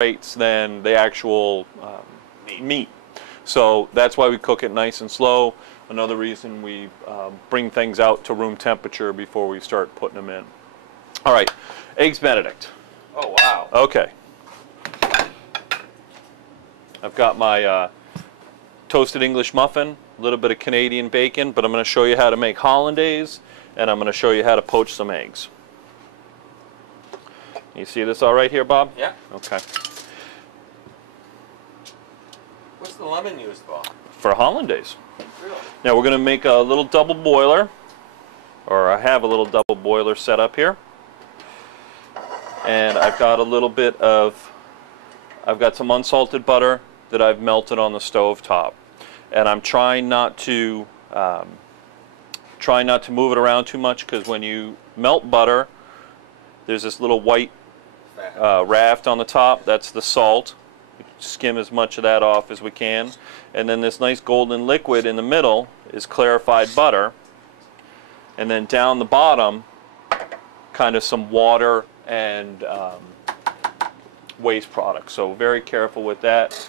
rates than the actual meat. So that's why we cook it nice and slow. Another reason we bring things out to room temperature before we start putting them in. All right, Eggs Benedict. Oh, wow. Okay. I've got my toasted English muffin, a little bit of Canadian bacon, but I'm going to show you how to make hollandaise, and I'm going to show you how to poach some eggs. You see this all right here, Bob? Yeah. Okay. What's the lemon used for? For hollandaise. Really? Now we're going to make a little double boiler, or I have a little double boiler set up here. And I've got a little bit of, I've got some unsalted butter that I've melted on the stove top. And I'm trying not to move it around too much, because when you melt butter, there's this little white raft on the top. That's the salt. We skim as much of that off as we can. And then this nice golden liquid in the middle is clarified butter. And then down the bottom, kind of some water and waste products. So very careful with that.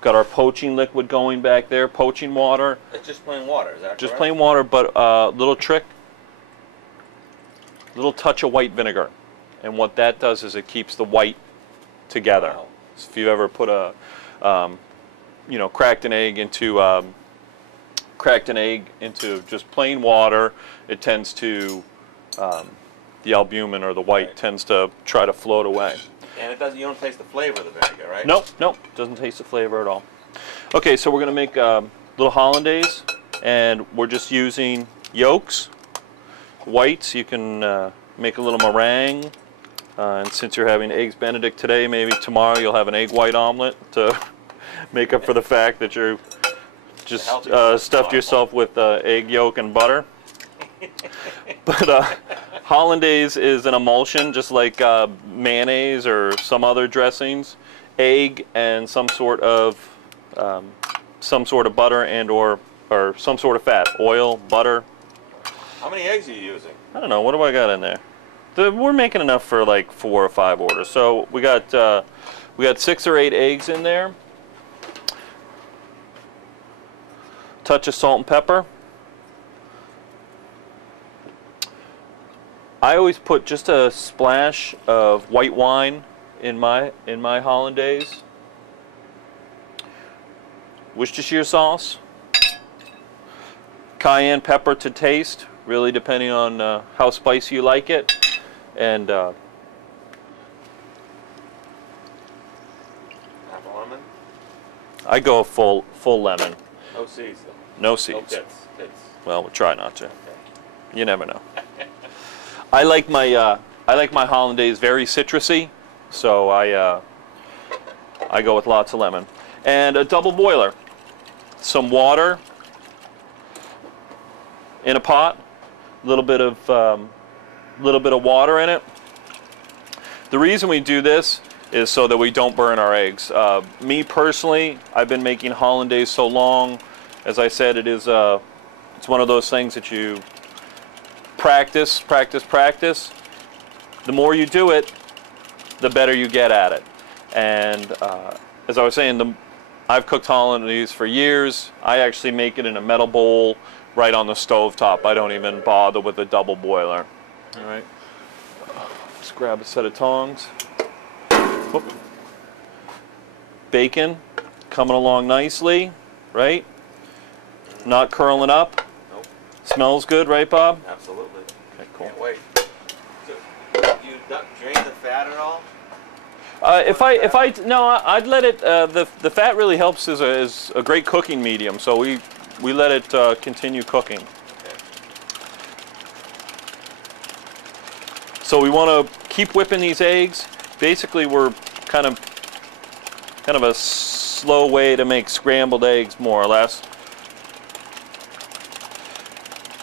Got our poaching liquid going back there, poaching water. It's just plain water, is that Just correct? plain water, but little trick, little touch of white vinegar. And what that does is it keeps the white together. Wow. So if you ever put a, cracked an egg into just plain water, it tends to, the albumin or the white tends to try to float away. And it doesn't, you don't taste the flavor of the vinegar, right? Nope, nope, doesn't taste the flavor at all. Okay, so we're going to make little hollandaise, and we're just using yolks, whites. You can make a little meringue, and since you're having Eggs Benedict today, maybe tomorrow you'll have an egg white omelet to make up for the fact that you just stuffed yourself with egg yolk and butter. But hollandaise is an emulsion, just like mayonnaise or some other dressings. Egg and some sort of butter and or some sort of fat, oil, butter. How many eggs are you using? I don't know. What do I got in there? We're making enough for like 4 or 5 orders. So we got 6 or 8 eggs in there. Touch of salt and pepper. I always put just a splash of white wine in my hollandaise. Worcestershire sauce. Cayenne pepper to taste, really depending on how spicy you like it. And half a lemon? I go full lemon. No seeds though. No seeds. No pits. Well, we'll try not to. Okay. You never know. I like my hollandaise very citrusy, so I go with lots of lemon. And a double boiler. Some water in a pot. A little bit of water in it. The reason we do this is so that we don't burn our eggs. Me personally, I've been making hollandaise so long. As I said, it's one of those things that you practice. The more you do it, the better you get at it. And as I was saying, I've cooked hollandaise for years. I actually make it in a metal bowl right on the stove top. I don't even bother with a double boiler. All right. Let's grab a set of tongs. Whoop. Bacon coming along nicely, right? Not curling up. Nope. Smells good, right, Bob? Absolutely. Okay, cool. Can't wait. So, you drain the fat at all? I'd let it. The fat really helps as a great cooking medium, so we let it continue cooking. Okay. So we want to keep whipping these eggs. Basically, we're kind of a slow way to make scrambled eggs, more or less.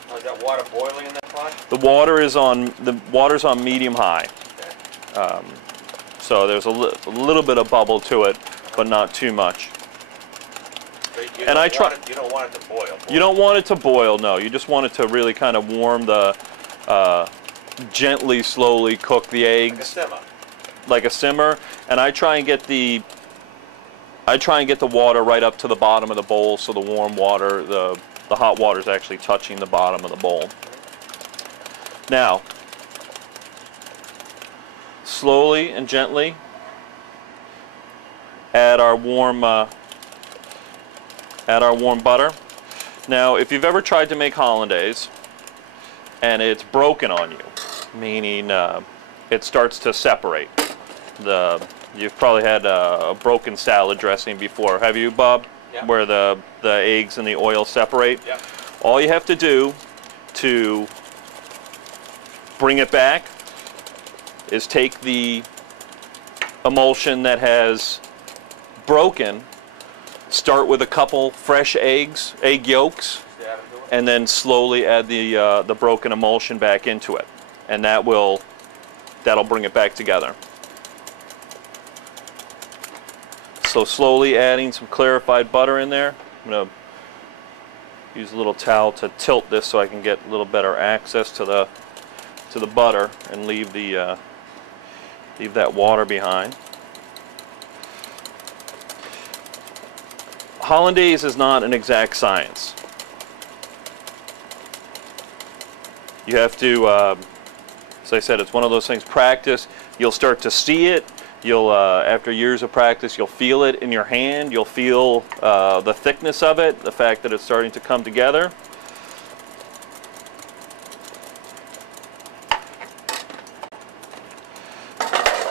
Oh, is that water boiling in that pot? The water's on medium high. Okay. So there's a little bit of bubble to it, but not too much. You don't want it to boil. You don't want it to boil, no. You just want it to really kind of warm the gently, slowly cook the Like a eggs simmer. like a simmer, and I try and get the water right up to the bottom of the bowl, so the warm water, the hot water is actually touching the bottom of the bowl. Now, slowly and gently add our warm butter. Now, if you've ever tried to make hollandaise and it's broken on you, meaning it starts to separate, you've probably had a broken salad dressing before, have you, Bob? Yep. Where the eggs and the oil separate. Yep. All you have to do to bring it back is take the emulsion that has broken, start with a couple fresh egg yolks, and then slowly add the broken emulsion back into it, and that'll bring it back together. So slowly adding some clarified butter in there. I'm going to use a little towel to tilt this so I can get a little better access to the butter and leave that water behind. Hollandaise is not an exact science. You have to, as I said, it's one of those things, practice. You'll start to see it. You'll, after years of practice, you'll feel it in your hand. You'll feel the thickness of it, the fact that it's starting to come together.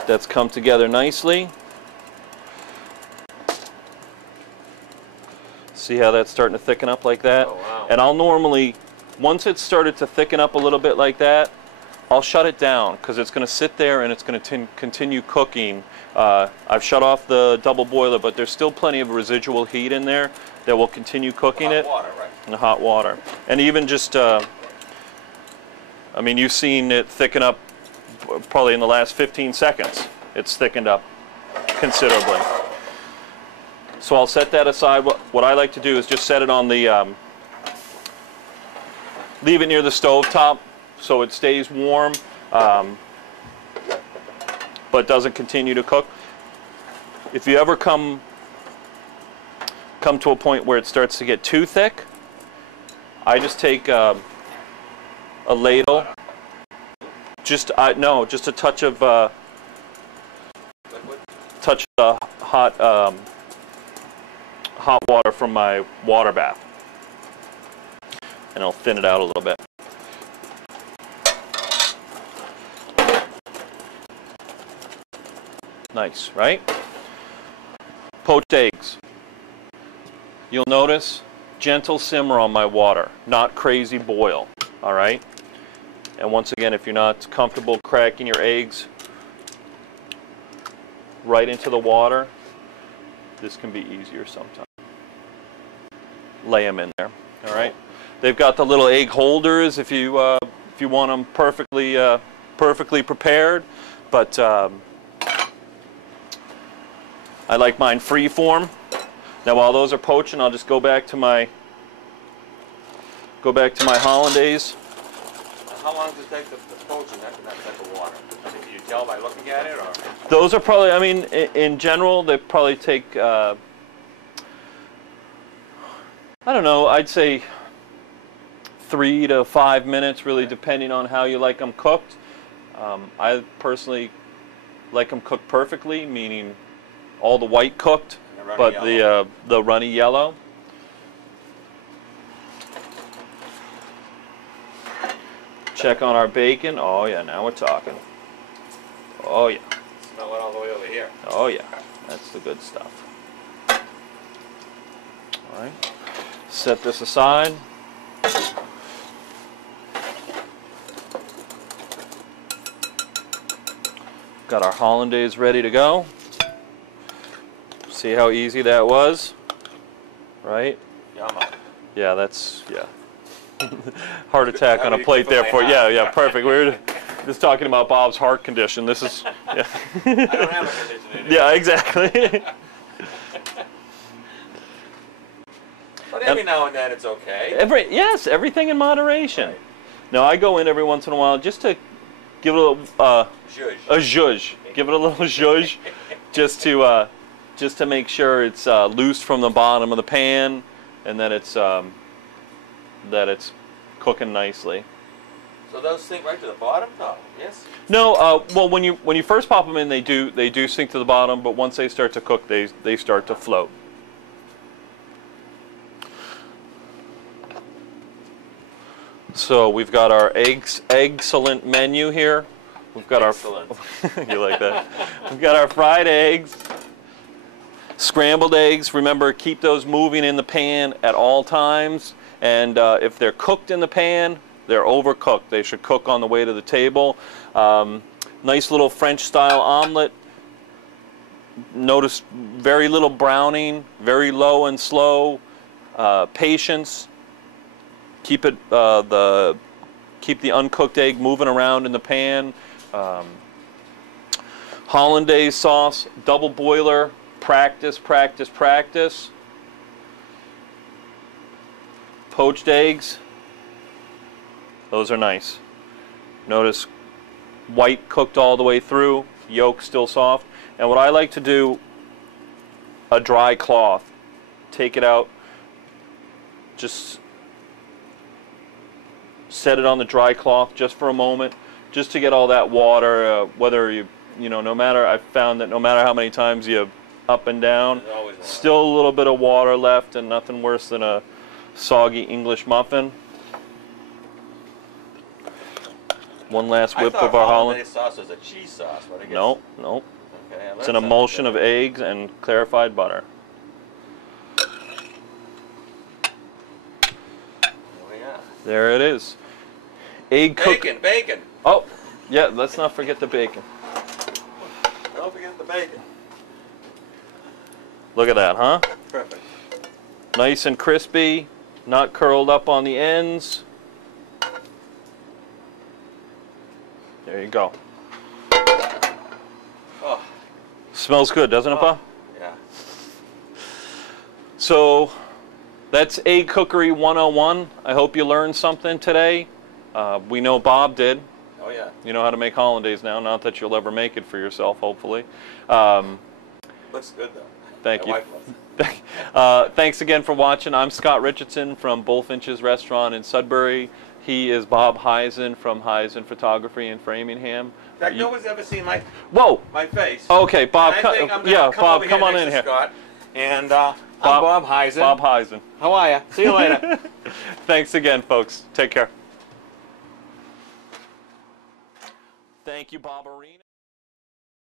That's come together nicely. See how that's starting to thicken up like that? Oh, wow. And I'll normally, once it's started to thicken up a little bit like that, I'll shut it down because it's going to sit there and it's going to continue cooking. I've shut off the double boiler, but there's still plenty of residual heat in there that will continue cooking it. Hot water, right? In the hot water. And even just, I mean, you've seen it thicken up probably in the last 15 seconds. It's thickened up considerably. So I'll set that aside. What I like to do is just set it on the, leave it near the stove top so it stays warm, but doesn't continue to cook. If you ever come to a point where it starts to get too thick, I just take a ladle, just a touch of hot water from my water bath, and I'll thin it out a little bit. Nice, right? Poached eggs. You'll notice gentle simmer on my water, not crazy boil, all right? And once again, if you're not comfortable cracking your eggs right into the water, this can be easier sometimes. Lay them in there, all right? They've got the little egg holders if you want them perfectly prepared, but I like mine free form. Now while those are poaching, I'll just go back to my hollandaise. How long does it take to poach in that type of water? I mean, can you tell by looking at it, or? Those are probably, I mean, in general, they probably take, I don't know, I'd say 3 to 5 minutes, really depending on how you like them cooked. I personally like them cooked perfectly, meaning all the white cooked, but the runny yellow. Check on our bacon. Oh yeah, now we're talking. Oh yeah. Smell it all the way over here. Oh yeah, that's the good stuff. All right, set this aside. Got our hollandaise ready to go. See how easy that was, right? Yumma. Yeah, that's, yeah. Heart attack on a plate there for, yeah, perfect. We were just talking about Bob's heart condition. This is, yeah. I don't have a condition anymore. Yeah, exactly. But every now and then it's okay. Yes, everything in moderation. Right. Now I go in every once in a while just to give it a little Zhuzh. a zhuzh. Give it a little zhuzh, just to make sure it's loose from the bottom of the pan, and that it's cooking nicely. So those sink right to the bottom? No. Yes? No, well, when you first pop them in, they do sink to the bottom, but once they start to cook, they start to float. So we've got our excellent menu here. We've got Excellent. our you like that? We've got our fried eggs, scrambled eggs. Remember, keep those moving in the pan at all times. And if they're cooked in the pan, they're overcooked. They should cook on the way to the table. Nice little French-style omelet. Notice very little browning, very low and slow. Patience. Keep the uncooked egg moving around in the pan. Hollandaise sauce, double boiler. Practice, practice, practice. Poached eggs. Those are nice. Notice white cooked all the way through, yolk still soft. And what I like to do, a dry cloth. Take it out, just set it on the dry cloth just for a moment, just to get all that water, no matter, I've found that no matter how many times you up and down, still a little bit of water left, and nothing worse than a soggy English muffin. One last whip of our Hollandaise sauce was a cheese sauce, but I guess... Nope. Okay, It's an emulsion of eggs and clarified butter. Oh, yeah. There it is. Egg cook. Bacon! Oh, yeah, let's not forget the bacon. Don't forget the bacon. Look at that, huh? Perfect. Nice and crispy, not curled up on the ends. There you go. Oh. Smells good, doesn't it, Pa? Yeah. So, that's Egg Cookery 101. I hope you learned something today. We know Bob did. Oh, yeah. You know how to make hollandaise now, not that you'll ever make it for yourself, hopefully. Looks good, though. Thank My you. wife loves it. Thanks again for watching. I'm Scott Richardson from Bullfinch's Restaurant in Sudbury. He is Bob Heisen from Heisen Photography in Framingham. In fact, no one's ever seen my Whoa! face. Okay, Bob. And I think I'm Yeah, Bob, over come on next in to here. Scott. And I'm Bob Heisen. Bob Heisen. How are you? See you later. Thanks again, folks. Take care. Thank you, Bob Arena.